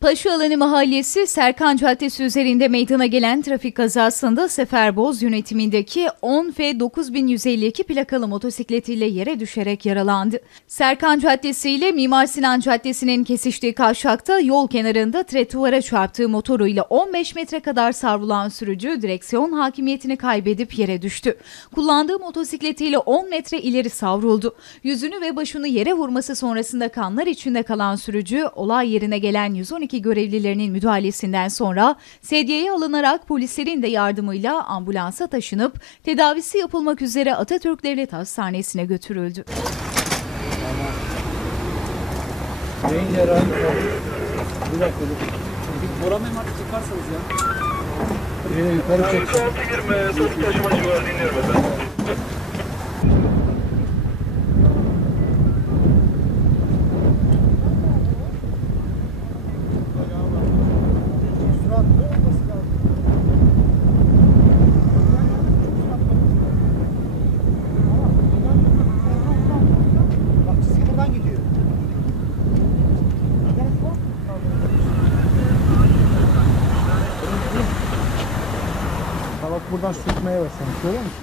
Paşaalanı Mahallesi Serkan Caddesi üzerinde meydana gelen trafik kazasında Seferboz yönetimindeki 10 F 9152 plakalı motosikletiyle yere düşerek yaralandı. Serkan Caddesi ile Mimar Sinan Caddesi'nin kesiştiği kavşakta yol kenarında tretuvara çarptığı motoruyla 15 metre kadar savrulan sürücü direksiyon hakimiyetini kaybedip yere düştü. Kullandığı motosikletiyle 10 metre ileri savruldu. Yüzünü ve başını yere vurması sonrasında kanlar içinde kalan sürücü olay yerine gelen 112 görevlilerinin müdahalesinden sonra sedyeye alınarak polislerin de yardımıyla ambulansa taşınıp tedavisi yapılmak üzere Atatürk Devlet Hastanesi'ne götürüldü. Beyin cerrahi Bir dakika dur. Boran Bey artık çıkarsanız ya. Yine yukarı çek. 3620 toplu taşımacı var dinliyorum efendim. Bak buradan sürtmeye başlamış görüyor musun?